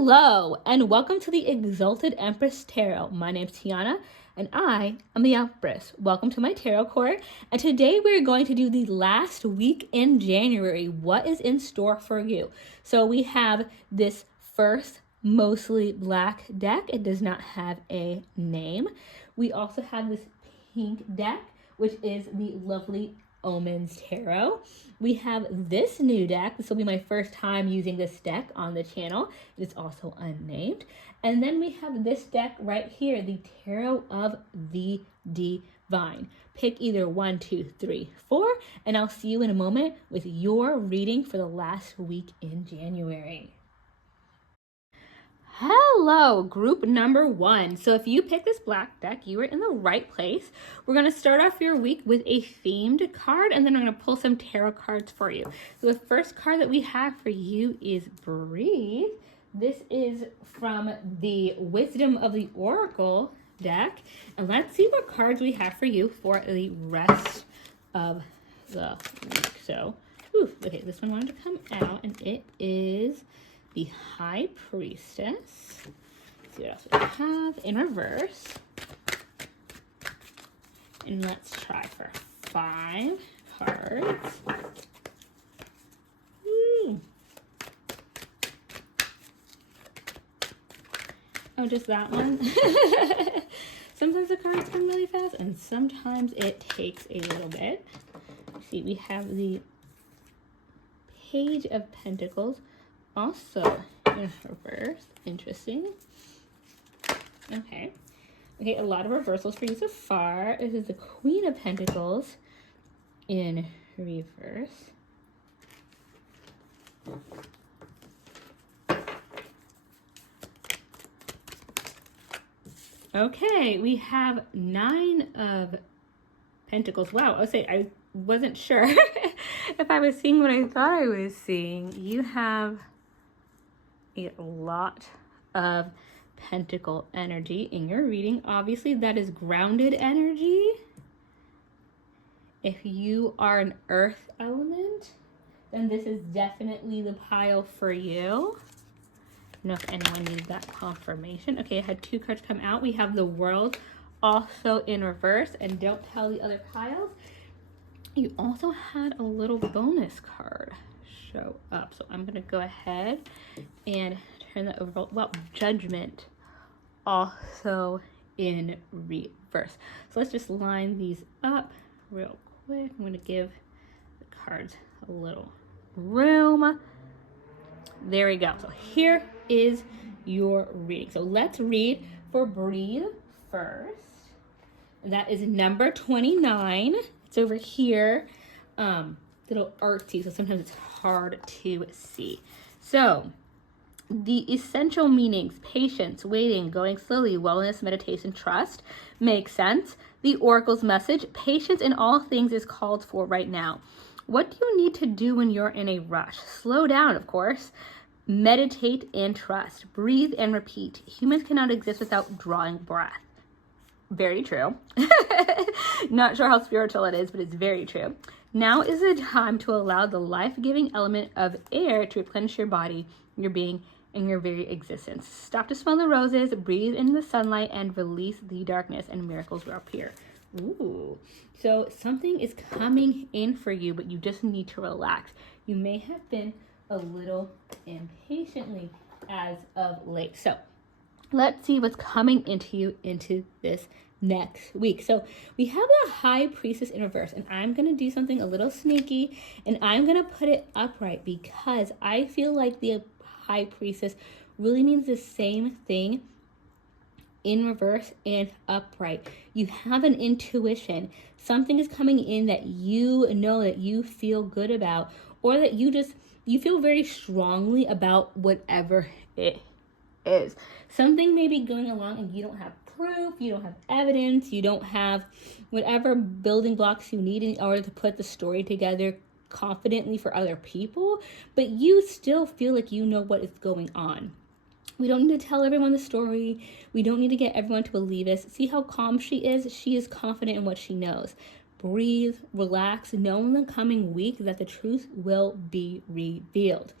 Hello, and welcome to the Exalted Empress Tarot. My name's Tiana, and I am the Empress. Welcome to my tarot court, and today we're going to do the last week in January. What is in store for you? So we have this first mostly black deck. It does not have a name. We also have this pink deck, which is the lovely Omens Tarot. We have this new deck. This will be my first time using this deck on the channel. It's also unnamed. And then we have this deck right here, the Tarot of the Divine. Pick either 1, 2, 3, 4, and I'll see you in a moment with your reading for the last week in January. Hello, group number 1. So if you pick this black deck, you are in the right place. We're going to start off your week with a themed card, and then I'm going to pull some tarot cards for you. So the first card that we have for you is Breathe. This is from the Wisdom of the Oracle deck. And let's see what cards we have for you for the rest of the week. So, okay, this one wanted to come out, and it is the High Priestess. Let's see what else we have in reverse. And let's try for 5 cards. Oh, just that one? Sometimes the cards come really fast, and sometimes it takes a little bit. See, we have the Page of Pentacles, also in reverse. Interesting. Okay, a lot of reversals for you so far. This is the Queen of Pentacles in reverse. Okay, we have 9 of Pentacles. Wow, I wasn't sure if I was seeing what I thought I was seeing. You have a lot of pentacle energy in your reading. Obviously, that is grounded energy. If you are an earth element, then this is definitely the pile for you. I don't know if anyone needs that confirmation. Okay, I had 2 cards come out. We have the World also in reverse, and don't tell the other piles. You also had a little bonus card show up, so I'm gonna go ahead and turn that over. Well, Judgment also in reverse. So let's just line these up real quick. I'm gonna give the cards a little room. There we go. So here is your reading. So let's read for Breathe first. That is number 29. It's over here. Little artsy, so sometimes it's hard to see. So the essential meanings: patience, waiting, going slowly, wellness, meditation, trust. Makes sense. The Oracle's message: patience in all things is called for right now. What do you need to do when you're in a rush? Slow down, of course. Meditate and trust. Breathe and repeat. Humans cannot exist without drawing breath. Very true. Not sure how spiritual it is, but it's very true. Now is the time to allow the life-giving element of air to replenish your body, your being, and your very existence. Stop to smell the roses, breathe in the sunlight, and release the darkness, and miracles will appear. Ooh. So something is coming in for you, but you just need to relax. You may have been a little impatiently as of late. So let's see what's coming into you into this next week. So we have the High Priestess in reverse, and I'm going to do something a little sneaky, and I'm going to put it upright because I feel like the High Priestess really means the same thing in reverse and upright. You have an intuition. Something is coming in that you know, that you feel good about, or that you feel very strongly about whatever it is. Something may be going along and you don't have proof, you don't have evidence, you don't have whatever building blocks you need in order to put the story together confidently for other people, but you still feel like you know what is going on. We don't need to tell everyone the story. We don't need to get everyone to believe us. See how calm she is? She is confident in what she knows. Breathe, relax, know in the coming week that the truth will be revealed.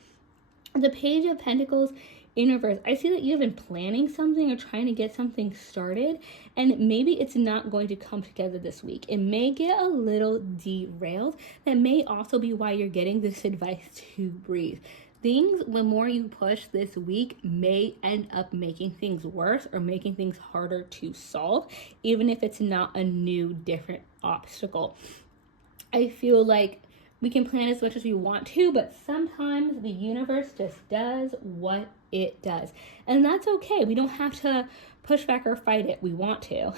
The Page of Pentacles Universe, I see that you've been planning something or trying to get something started, and maybe it's not going to come together this week. It may get a little derailed. That may also be why you're getting this advice to breathe. Things, the more you push this week, may end up making things worse or making things harder to solve, even if it's not a new, different obstacle. I feel like we can plan as much as we want to, but sometimes the universe just does what it does. And that's okay. We don't have to push back or fight it. We want to,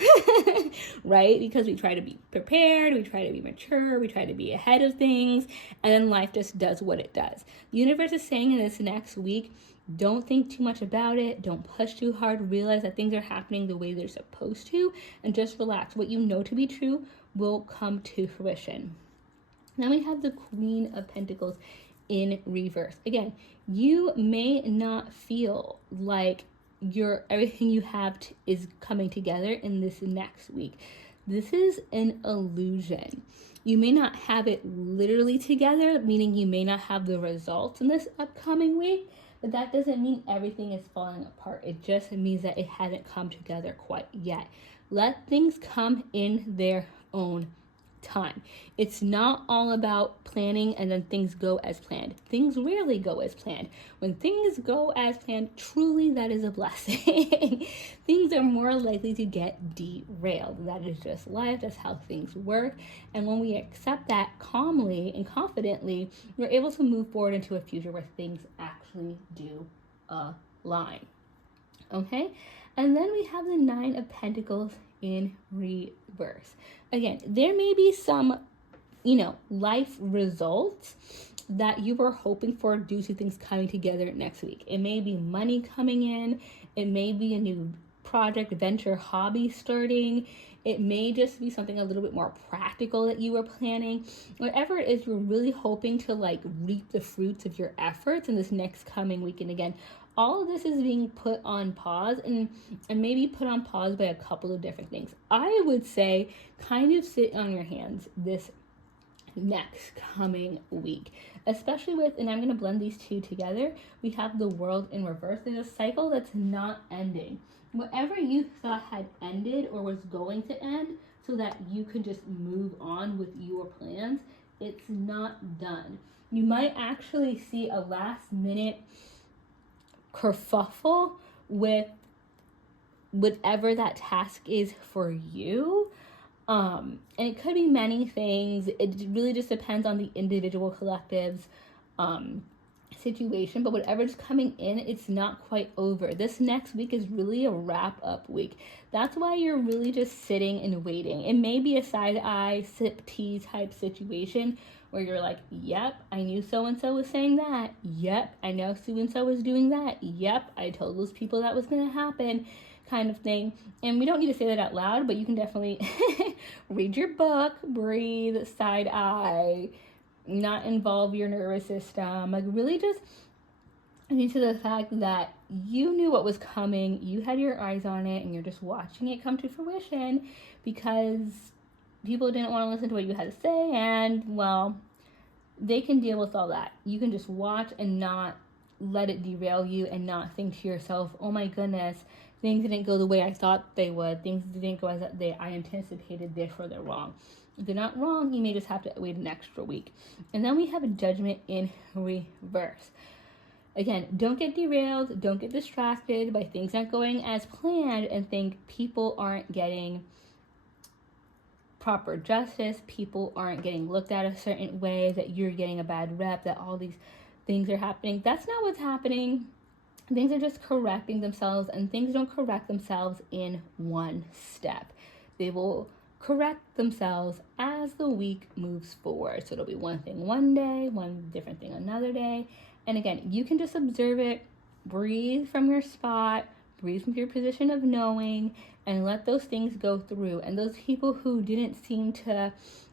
right? Because we try to be prepared, we try to be mature, we try to be ahead of things, and then life just does what it does. The universe is saying in this next week, don't think too much about it. Don't push too hard. Realize that things are happening the way they're supposed to, and just relax. What you know to be true will come to fruition. Then we have the Queen of Pentacles in reverse. Again, you may not feel like everything you have is coming together in this next week. This is an illusion. You may not have it literally together, meaning you may not have the results in this upcoming week, but that doesn't mean everything is falling apart. It just means that it hasn't come together quite yet. Let things come in their own time. It's not all about planning and then things go as planned. Things rarely go as planned. When things go as planned, truly that is a blessing. Things are more likely to get derailed. That is just life. That's how things work. And when we accept that calmly and confidently, we're able to move forward into a future where things actually do align. Okay? And then we have the Nine of Pentacles in reverse. Again, there may be some, life results that you were hoping for due to things coming together next week. It may be money coming in. It may be a new project, venture, hobby starting. It may just be something a little bit more practical that you were planning. Whatever it is, you're really hoping to reap the fruits of your efforts in this next coming week. And again, all of this is being put on pause and maybe put on pause by a couple of different things. I would say kind of sit on your hands this next coming week, especially with, and I'm going to blend these two together, we have the World in reverse. There's a cycle that's not ending. Whatever you thought had ended or was going to end so that you could just move on with your plans, it's not done. You might actually see a last minute kerfuffle with whatever that task is for you. And it could be many things. It really just depends on the individual collective's situation, but whatever's coming in, it's not quite over. This next week is really a wrap-up week. That's why you're really just sitting and waiting. It may be a side-eye, sip tea type situation where you're like, yep, I knew so-and-so was saying that. Yep, I know so-and-so was doing that. Yep, I told those people that was going to happen, kind of thing. And we don't need to say that out loud, but you can definitely read your book, breathe, side-eye, not involve your nervous system. Really just into the fact that you knew what was coming, you had your eyes on it, and you're just watching it come to fruition because people didn't want to listen to what you had to say, and, well, they can deal with all that. You can just watch and not let it derail you and not think to yourself, oh my goodness, things didn't go the way I thought they would. Things didn't go as I anticipated, therefore they're wrong. If they're not wrong, you may just have to wait an extra week. And then we have a Judgment in reverse. Again, don't get derailed, don't get distracted by things not going as planned and think people aren't getting proper justice, people aren't getting looked at a certain way, that you're getting a bad rep, that all these things are happening. That's not what's happening. Things are just correcting themselves, and things don't correct themselves in one step. They will correct themselves as the week moves forward. So it'll be one thing one day, one different thing another day. And again, you can just observe it, breathe from your spot, breathe from your position of knowing, and let those things go through. And those people who didn't seem to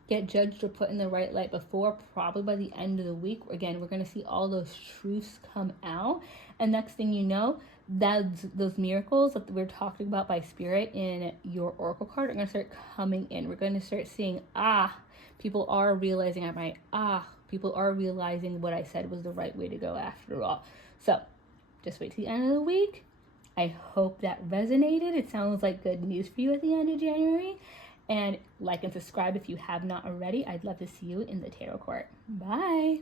get judged or put in the right light before, probably by the end of the week, again, we're going to see all those truths come out. And next thing you know, those miracles that we're talking about by spirit in your oracle card are going to start coming in. We're going to start seeing, people are realizing I'm right. People are realizing what I said was the right way to go after all. So just wait till the end of the week. I hope that resonated. It sounds like good news for you at the end of January. And like and subscribe if you have not already. I'd love to see you in the tarot court. Bye.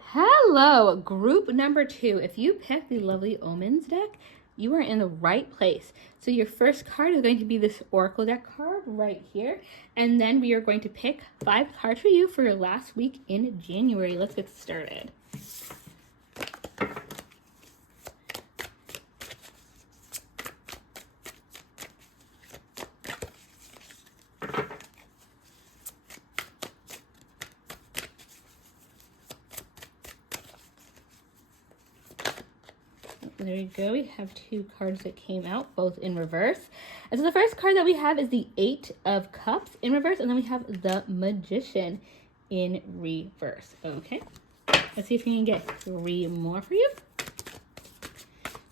Hello, group number 2. If you picked the Lovely Omens deck, you are in the right place. So your first card is going to be this Oracle deck card right here. And then we are going to pick 5 cards for you for your last week in January. Let's get started. There you go. We have 2 cards that came out, both in reverse. And so the first card that we have is the 8 of Cups in reverse, and then we have the Magician in reverse. Okay, let's see if we can get 3 more for you.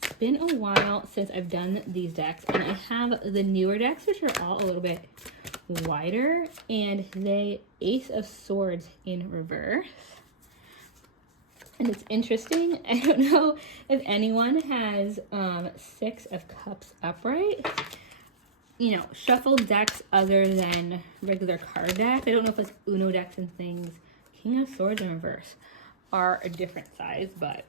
It's been a while since I've done these decks, and I have the newer decks, which are all a little bit wider, and the Ace of Swords in reverse. And it's interesting. I don't know if anyone has 6 of Cups upright. You know, shuffled decks other than regular card decks. I don't know if it's Uno decks and things. King of Swords in reverse are a different size, but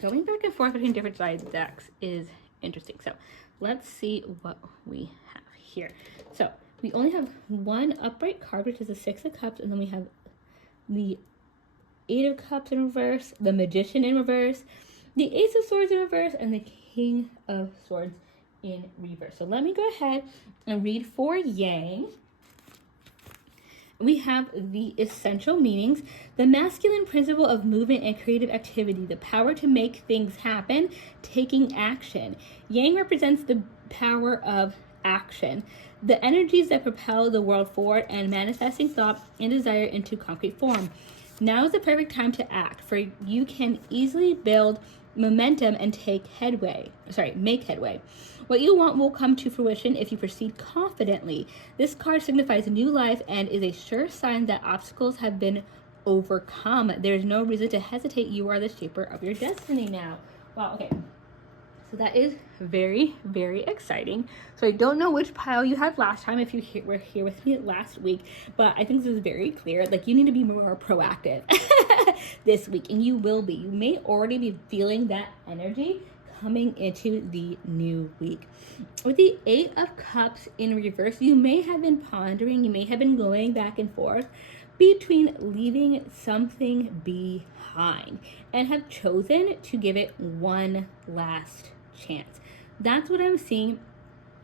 going back and forth between different size decks is interesting. So let's see what we have here. So we only have 1 upright card, which is the 6 of Cups, and then we have the 8 of Cups in reverse, the Magician in reverse, the Ace of Swords in reverse, and the King of Swords in reverse. So let me go ahead and read for Yang. We have the essential meanings, the masculine principle of movement and creative activity, the power to make things happen, taking action. Yang represents the power of action, the energies that propel the world forward and manifesting thought and desire into concrete form. Now is the perfect time to act, for you can easily build momentum and make headway. What you want will come to fruition if you proceed confidently. This card signifies new life and is a sure sign that obstacles have been overcome. There is no reason to hesitate. You are the shaper of your destiny now. Wow, okay. So that is very, very exciting. So I don't know which pile you had last time if you were here with me last week, but I think this is very clear. Like, you need to be more proactive this week, and you will be. You may already be feeling that energy coming into the new week. With the 8 of Cups in reverse, you may have been pondering, you may have been going back and forth between leaving something behind and have chosen to give it one last chance. That's what I'm seeing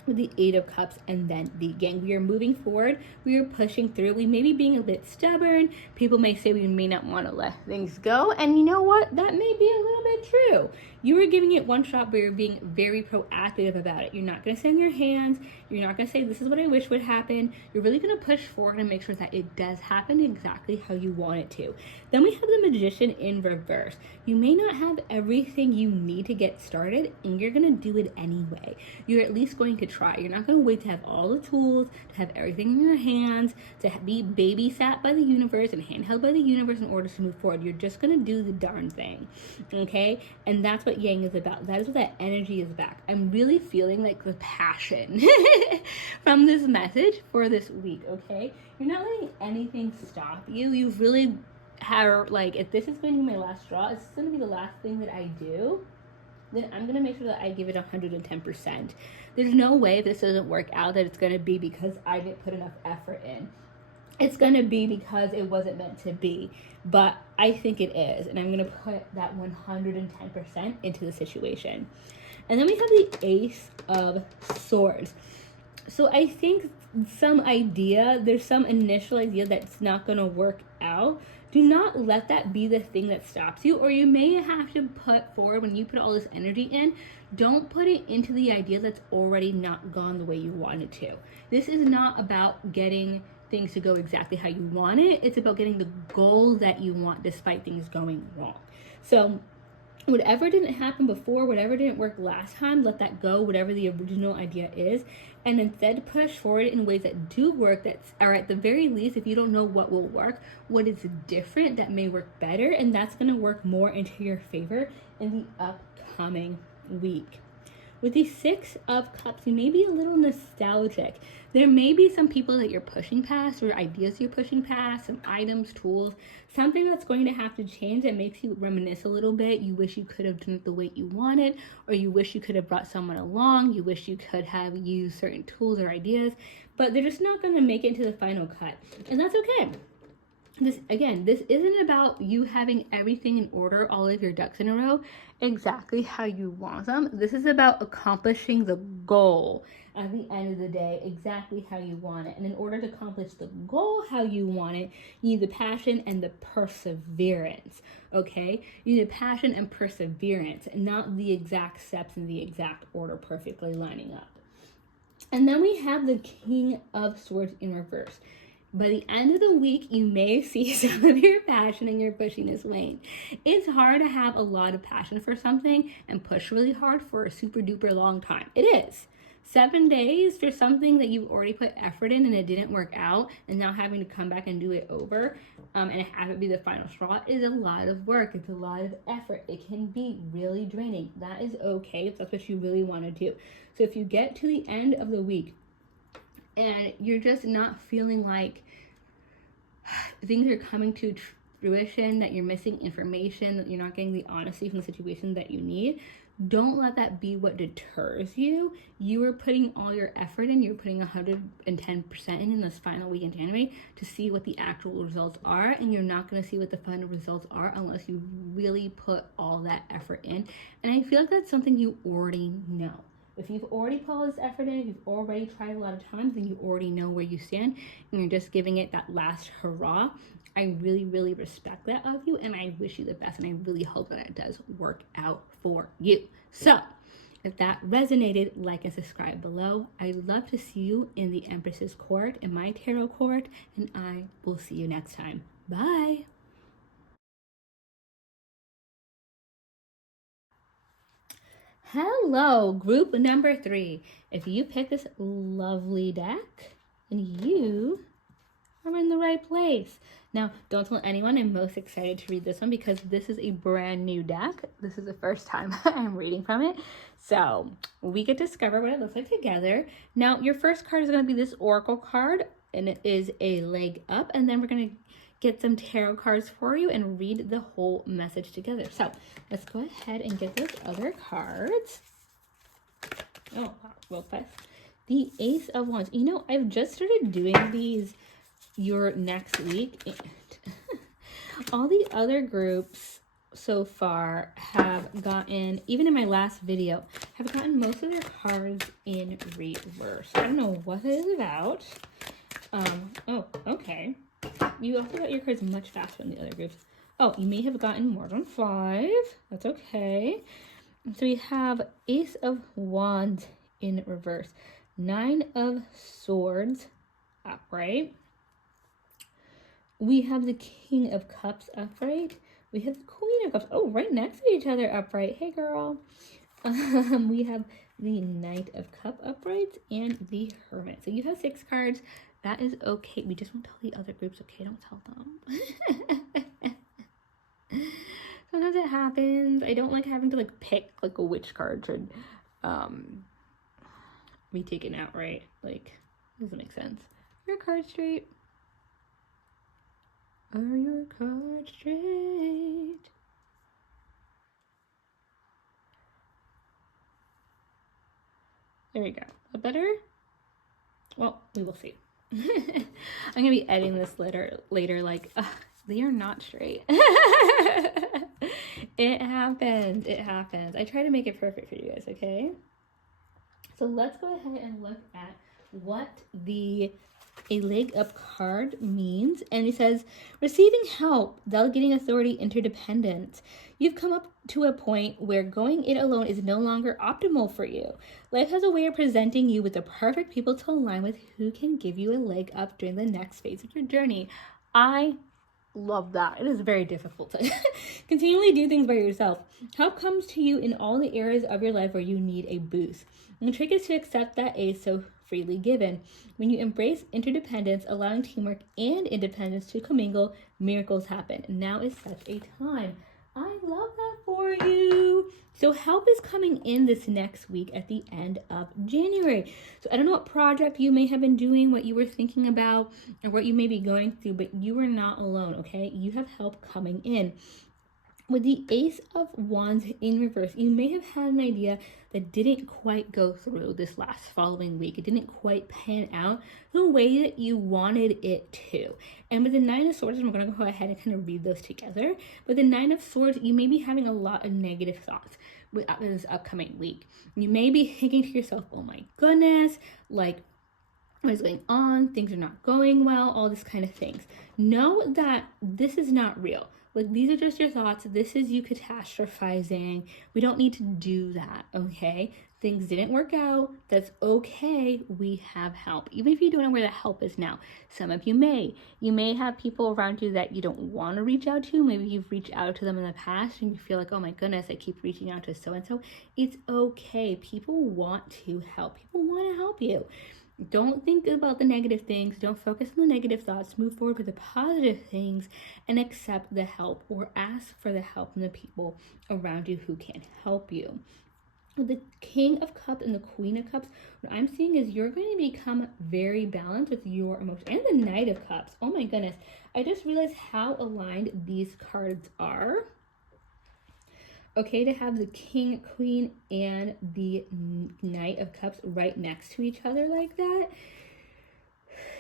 with the 8 of Cups and then the Yang. We are moving forward. We are pushing through. We may be being a bit stubborn. People may say we may not want to let things go. And you know what? That may be a little bit true. You are giving it one shot, but you're being very proactive about it. You're not going to sit in your hands. You're not going to say, this is what I wish would happen. You're really going to push forward and make sure that it does happen exactly how you want it to. Then we have the Magician in reverse. You may not have everything you need to get started, and you're going to do it anyway. You're at least going to try. You're not going to wait to have all the tools, to have everything in your hands, to be babysat by the universe and handheld by the universe in order to move forward. You're just going to do the darn thing, okay? And that's what Yang is about. That is what that energy is back. I'm really feeling like the passion from this message for this week, okay? You're not letting anything stop you. You really have, like, if this is going to be my last straw, it's going to be the last thing that I do, then I'm going to make sure that I give it 110%. There's no way if this doesn't work out that it's going to be because I didn't put enough effort in. It's going to be because it wasn't meant to be. But I think it is. And I'm going to put that 110% into the situation. And then we have the Ace of Swords. So I think there's some initial idea that's not going to work out. Do not let that be the thing that stops you, or you may have to put forward, when you put all this energy in, don't put it into the idea that's already not gone the way you want it to. This is not about getting things to go exactly how you want it. It's about getting the goal that you want despite things going wrong. So whatever didn't happen before, whatever didn't work last time, let that go, whatever the original idea is, and instead push forward in ways that do work, that are at the very least, if you don't know what will work, what is different that may work better, and that's going to work more into your favor in the upcoming week. With the Six of Cups, you may be a little nostalgic. There may be some people that you're pushing past, or ideas you're pushing past, some items, tools, something that's going to have to change that makes you reminisce a little bit. You wish you could have done it the way you wanted, or you wish you could have brought someone along. You wish you could have used certain tools or ideas, but they're just not going to make it into the final cut. And that's okay. This isn't about you having everything in order, all of your ducks in a row, exactly how you want them. This is about accomplishing the goal at the end of the day, exactly how you want it. And in order to accomplish the goal how you want it, you need the passion and the perseverance, okay? You need the passion and perseverance, and not the exact steps in the exact order perfectly lining up. And then we have the King of Swords in reverse. By the end of the week, you may see some of your passion and your pushiness wane. It's hard to have a lot of passion for something and push really hard for a super duper long time. It is. 7 days for something that you've already put effort in and it didn't work out, and now having to come back and do it over and have it be the final straw is a lot of work. It's a lot of effort. It can be really draining. That is okay if that's what you really want to do. So if you get to the end of the week and you're just not feeling like things are coming to fruition, that you're missing information, that you're not getting the honesty from the situation that you need, don't let that be what deters you. You are putting all your effort in. You're putting 110% in this final week in January to see what the actual results are, and you're not going to see what the final results are unless you really put all that effort in. And I feel like that's something you already know. If you've already put all this effort in, if you've already tried a lot of times, then you already know where you stand, and you're just giving it that last hurrah. I really, really respect that of you, and I wish you the best, and I really hope that it does work out for you. So, if that resonated, like and subscribe below. I'd love to see you in the Empress's court, in my tarot court, and I will see you next time. Bye! Hello, group number 3. If you pick this lovely deck, then you are in the right place. Now, don't tell anyone. I'm most excited to read this one because this is a brand new deck. This is the first time I'm reading from it. So we get to discover what it looks like together. Now, your first card is going to be this Oracle card, and it is a leg up. And then we're going to get some tarot cards for you and read the whole message together. So let's go ahead and get those other cards. Oh, real fast. The Ace of Wands. You know, I've just started doing these your next week. All the other groups so far have gotten, even in my last video, have gotten most of their cards in reverse. I don't know what it is about. Oh, okay. You also got your cards much faster than the other groups. Oh, you may have gotten more than 5. That's okay. So we have Ace of Wands in reverse. 9 of Swords upright. We have the King of Cups upright. We have the Queen of Cups. Oh, right next to each other upright. Hey, girl. We have the Knight of Cup upright and the Hermit. So you have 6 cards. That is okay. We just won't tell the other groups, okay? Don't tell them. Sometimes it happens. I don't like having to pick a which card should be taken out, right? Doesn't make sense. Your card straight. Are your cards straight? There we go. A better? Well, we will see. I'm gonna be editing this later they are not straight. It happens. I try to make it perfect for you guys, okay? So let's go ahead and look at what a leg up card means. And it says, receiving help, delegating authority, interdependence. You've come up to a point where going it alone is no longer optimal for you. Life has a way of presenting you with the perfect people to align with who can give you a leg up during the next phase of your journey. I love that. It is very difficult to continually do things by yourself. Help comes to you in all the areas of your life where you need a boost. And the trick is to accept that aid so freely given. When you embrace interdependence, allowing teamwork and independence to commingle, miracles happen. And now is such a time. I love that for you. So help is coming in this next week at the end of January. So I don't know what project you may have been doing, what you were thinking about, or what you may be going through, but you are not alone, okay? You have help coming in. With the Ace of Wands in reverse, you may have had an idea that didn't quite go through this last following week. It didn't quite pan out the way that you wanted it to. And with the Nine of Swords, and we're going to go ahead and kind of read those together. With the Nine of Swords, you may be having a lot of negative thoughts with this upcoming week. You may be thinking to yourself, oh my goodness, like, what is going on? Things are not going well, all this kind of things. Know that this is not real. Like, these are just your thoughts. This is you catastrophizing. We don't need to do that, okay? Things didn't work out. That's okay. We have help. Even if you don't know where the help is now. Some of you may. You may have people around you that you don't want to reach out to. Maybe you've reached out to them in the past and you feel like, oh my goodness, I keep reaching out to so-and-so. It's okay. People want to help. People want to help you. Don't think about the negative things. Don't focus on the negative thoughts. Move forward with the positive things and accept the help or ask for the help from the people around you who can help you. With the King of Cups and the Queen of Cups, what I'm seeing is you're going to become very balanced with your emotions. And the Knight of Cups. Oh my goodness. I just realized how aligned these cards are. Okay, to have the King, Queen, and the Knight of Cups right next to each other like that,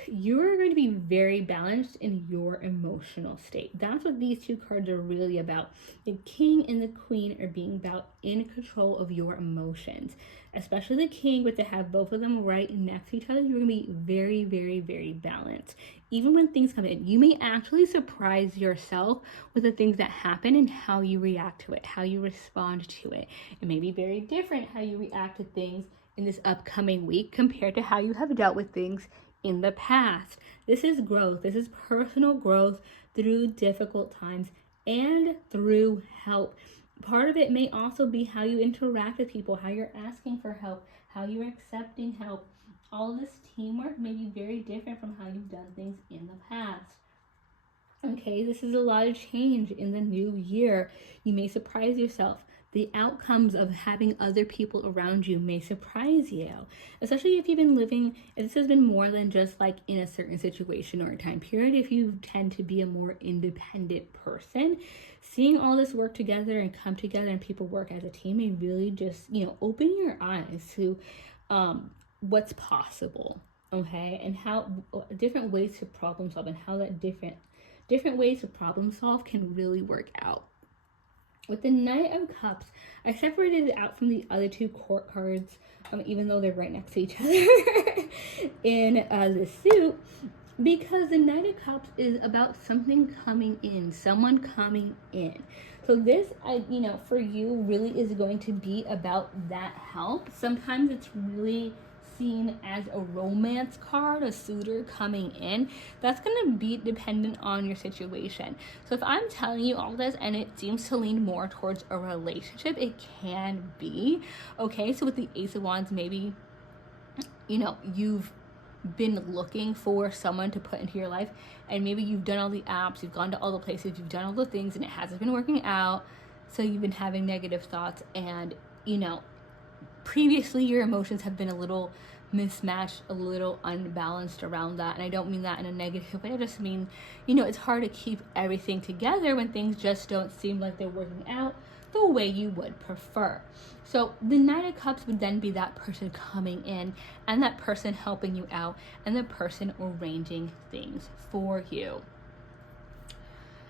you're going to be very balanced in your emotional state. That's what these two cards are really about. The King and the Queen are being about in control of your emotions. Especially the King, but to have both of them right next to each other, you're going to be very, very, very balanced. Even when things come in, you may actually surprise yourself with the things that happen and how you react to it, how you respond to it. It may be very different how you react to things in this upcoming week compared to how you have dealt with things in the past. This is growth. This is personal growth through difficult times and through help. Part of it may also be how you interact with people, how you're asking for help, how you're accepting help. All this teamwork may be very different from how you've done things in the past. Okay, this is a lot of change in the new year. You may surprise yourself. The outcomes of having other people around you may surprise you, especially if you've been living, if this has been more than just like in a certain situation or a time period. If you tend to be a more independent person, seeing all this work together and come together and people work as a team may really just, open your eyes to what's possible, okay? And how different ways to problem solve and how that different ways to problem solve can really work out. With the Knight of Cups, I separated it out from the other two court cards, even though they're right next to each other in the suit, because the Knight of Cups is about something coming in, someone coming in. So this, for you really is going to be about that help. Sometimes it's really seen as a romance card, a suitor coming in. That's going to be dependent on your situation. So if I'm telling you all this and it seems to lean more towards a relationship, it can be. Okay, so with the Ace of Wands, maybe, you've been looking for someone to put into your life, and maybe you've done all the apps, you've gone to all the places, you've done all the things, and it hasn't been working out. So you've been having negative thoughts, and, previously your emotions have been a little mismatched, a little unbalanced around that. And I don't mean that in a negative way. I just mean, it's hard to keep everything together when things just don't seem like they're working out the way you would prefer. So the Knight of Cups would then be that person coming in and that person helping you out and the person arranging things for you.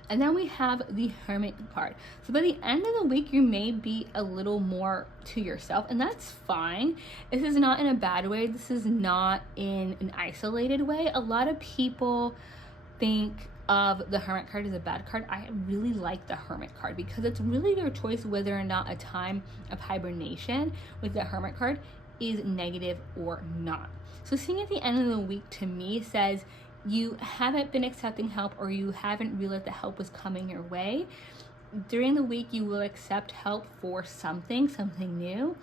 And then we have the Hermit card. So by the end of the week, you may be a little more to yourself, and that's fine. This is not in a bad way. This is not in an isolated way. A lot of people think of the Hermit card as a bad card. I really like the Hermit card because it's really your choice whether or not a time of hibernation with the Hermit card is negative or not. So seeing at the end of the week to me says, you haven't been accepting help, or you haven't realized that help was coming your way, during the week you will accept help for something new.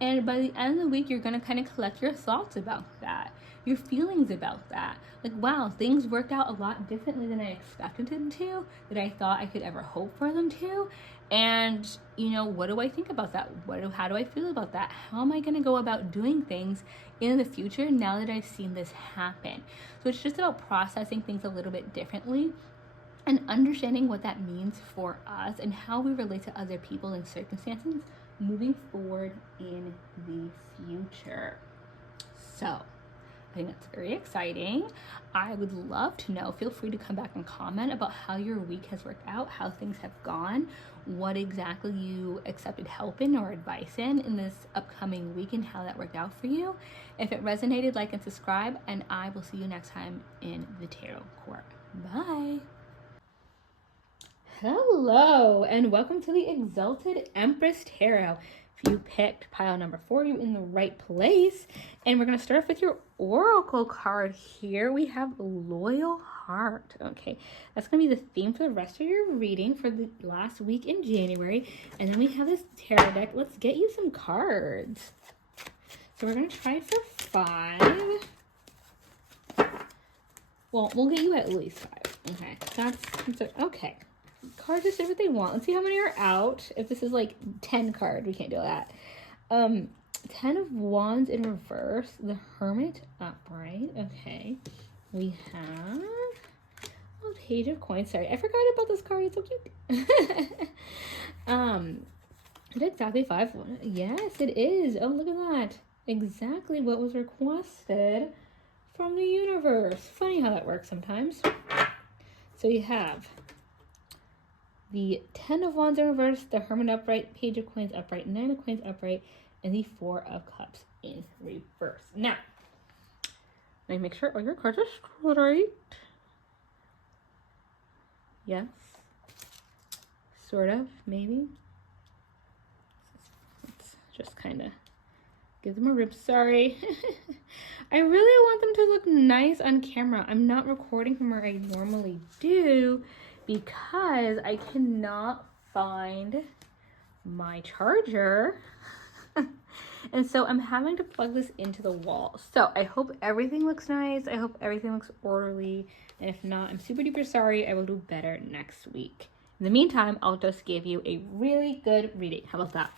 And by the end of the week, you're going to kind of collect your thoughts about that, your feelings about that. Like, wow, things worked out a lot differently than I expected them to, that I thought I could ever hope for them to. And, you know, what do I think about that? How do I feel about that? How am I going to go about doing things in the future now that I've seen this happen? So it's just about processing things a little bit differently and understanding what that means for us and how we relate to other people and circumstances moving forward in the future. So I think that's very exciting. I would love to know, feel free to come back and comment about how your week has worked out, how things have gone, what exactly you accepted help in or advice in this upcoming week, and how that worked out for you. If it resonated, like and subscribe, and I will see you next time in the Tarot Court. Bye. Hello, and welcome to the Exalted Empress Tarot. If you picked pile number 4, you're in the right place. And we're going to start off with your Oracle card here. We have Loyal Heart. Okay, that's going to be the theme for the rest of your reading for the last week in January. And then we have this tarot deck. Let's get you some cards. So we're going to try for 5. Well, we'll get you at least 5. Okay, that's okay. Cards just did what they want. Let's see how many are out. If this is like 10 card, we can't do that. 10 of Wands in reverse. The Hermit upright. Okay. We have Page of Coins. Sorry, I forgot about this card. It's so cute. Is it exactly 5? Yes, it is. Oh, look at that. Exactly what was requested from the universe. Funny how that works sometimes. So you have the 10 of Wands in reverse, the Hermit upright, Page of Coins upright, 9 of Coins upright, and the 4 of Cups in reverse. Now, let me make sure all your cards are straight. Yes. Sort of, maybe. Let's just kind of give them a rip. Sorry. I really want them to look nice on camera. I'm not recording from where I normally do, because I cannot find my charger. And so I'm having to plug this into the wall. So I hope everything looks nice. I hope everything looks orderly. And if not, I'm super duper sorry. I will do better next week. In the meantime, I'll just give you a really good reading. How about that?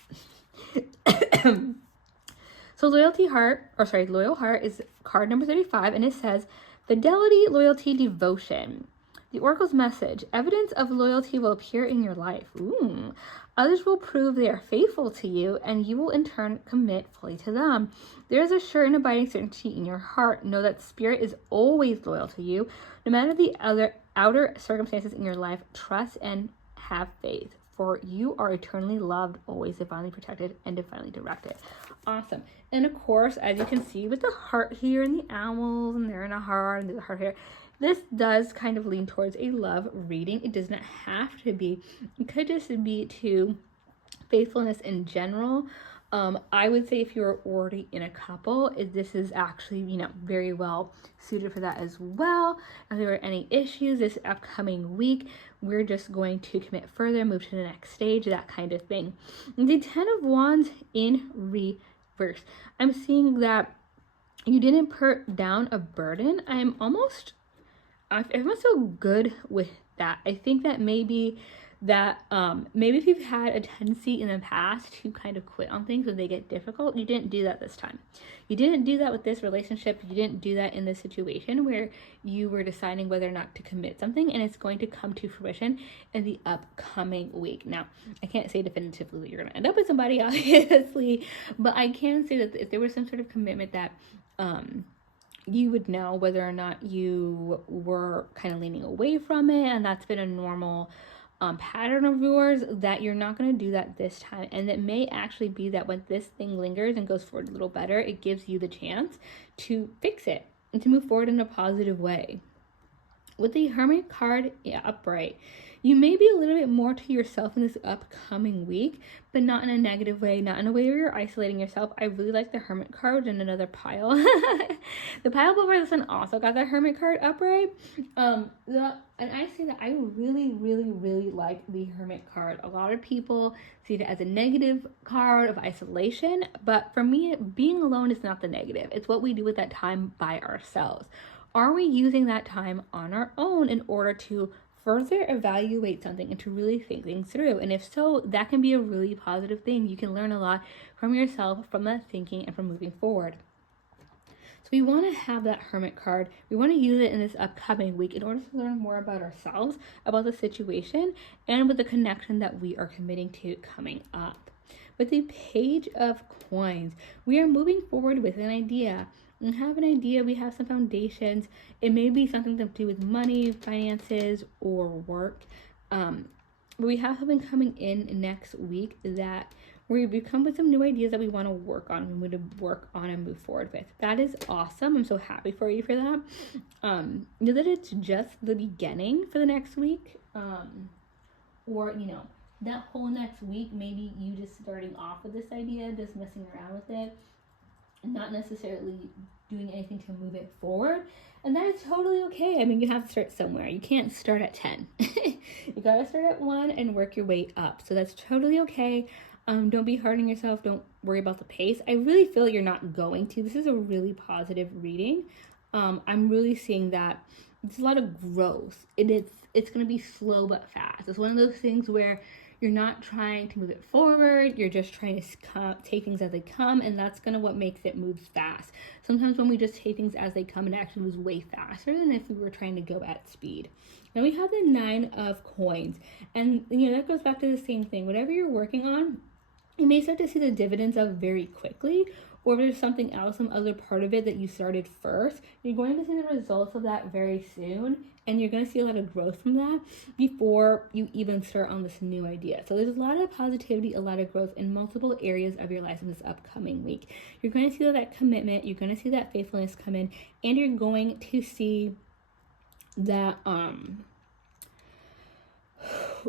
So Loyal Heart is card number 35, and it says, Fidelity, Loyalty, Devotion. The Oracle's message: evidence of loyalty will appear in your life. Ooh. Others will prove they are faithful to you, and you will in turn commit fully to them. There is a sure and abiding certainty in your heart. Know that Spirit is always loyal to you. No matter the outer circumstances in your life, trust and have faith. For you are eternally loved, always divinely protected, and divinely directed. Awesome. And of course, as you can see with the heart here and the owls, and they're in a heart, and there's a heart here, this does kind of lean towards a love reading. It does not have to be. It could just be to faithfulness in general. I would say if you're already in a couple, this is actually, very well suited for that as well. If there are any issues this upcoming week, we're just going to commit further, move to the next stage, that kind of thing. The 10 of Wands in reverse. I'm seeing that you didn't put down a burden. I feel good with that. I think that maybe if you've had a tendency in the past to kind of quit on things when they get difficult, you didn't do that this time. You didn't do that with this relationship. You didn't do that in this situation where you were deciding whether or not to commit something, and it's going to come to fruition in the upcoming week. Now, I can't say definitively that you're going to end up with somebody, obviously, but I can say that if there was some sort of commitment that you would know whether or not you were kind of leaning away from it, and that's been a normal pattern of yours, that you're not going to do that this time. And it may actually be that when this thing lingers and goes forward a little better, it gives you the chance to fix it and to move forward in a positive way. With the Hermit card upright, You may be a little bit more to yourself in this upcoming week, but not in a negative way, not in a way where you're isolating yourself. I really like the Hermit card in another pile. The pile before this one also got the Hermit card upright. And I say that I really, really, really like the Hermit card. A lot of people see it as a negative card of isolation, but for me, being alone is not the negative. It's what we do with that time by ourselves. Are we using that time on our own in order to further evaluate something and to really think things through? And if so, that can be a really positive thing. You can learn a lot from yourself, from that thinking, and from moving forward. So we want to have that Hermit card. We want to use it in this upcoming week in order to learn more about ourselves, about the situation, and with the connection that we are committing to coming up. With the Page of Coins, we are moving forward with an idea. We have an idea, we have some foundations. It may be something to do with money, finances, or work. But we have something coming in next week that we come with some new ideas that we want to work on. We want to work on and move forward with. That is awesome. I'm so happy for you for that. Know that it's just the beginning for the next week. Or, that whole next week, maybe you just starting off with this idea, just messing around with it, not necessarily doing anything to move it forward, and that is totally okay. I mean, you have to start somewhere. You can't start at 10. You gotta start at 1 and work your way up. So that's totally okay. Don't be hard on yourself. Don't worry about the pace. I really feel you're not going to. This is a really positive reading. I'm really seeing that it's a lot of growth. It's gonna be slow but fast. It's one of those things where you're not trying to move it forward. You're just trying to take things as they come, and that's gonna what makes it move fast. Sometimes when we just take things as they come, it actually moves way faster than if we were trying to go at speed. Then we have the 9 of Coins, and that goes back to the same thing. Whatever you're working on, you may start to see the dividends of very quickly, or if there's something else, some other part of it that you started first, you're going to see the results of that very soon, and you're going to see a lot of growth from that before you even start on this new idea. So there's a lot of positivity, a lot of growth in multiple areas of your life in this upcoming week. You're going to see that commitment, you're going to see that faithfulness come in, and you're going to see that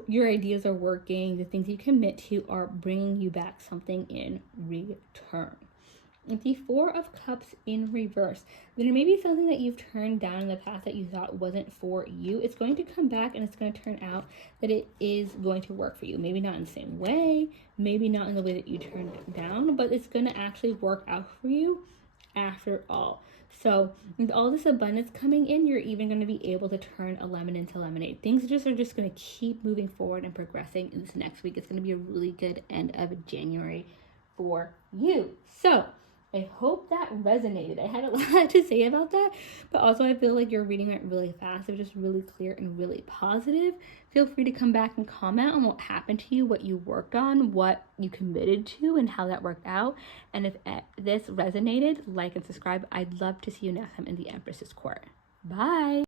your ideas are working, the things you commit to are bringing you back something in return. With the 4 of Cups in reverse, there may be something that you've turned down in the past that you thought wasn't for you. It's going to come back, and it's going to turn out that it is going to work for you. Maybe not in the same way, maybe not in the way that you turned it down, but it's going to actually work out for you after all. So with all this abundance coming in, you're even going to be able to turn a lemon into lemonade. Things are just going to keep moving forward and progressing in this next week. It's going to be a really good end of January for you. So I hope that resonated. I had a lot to say about that, but also I feel like your reading went really fast. It was just really clear and really positive. Feel free to come back and comment on what happened to you, what you worked on, what you committed to, and how that worked out. And if this resonated, like and subscribe. I'd love to see you next time in the Empress's Court. Bye!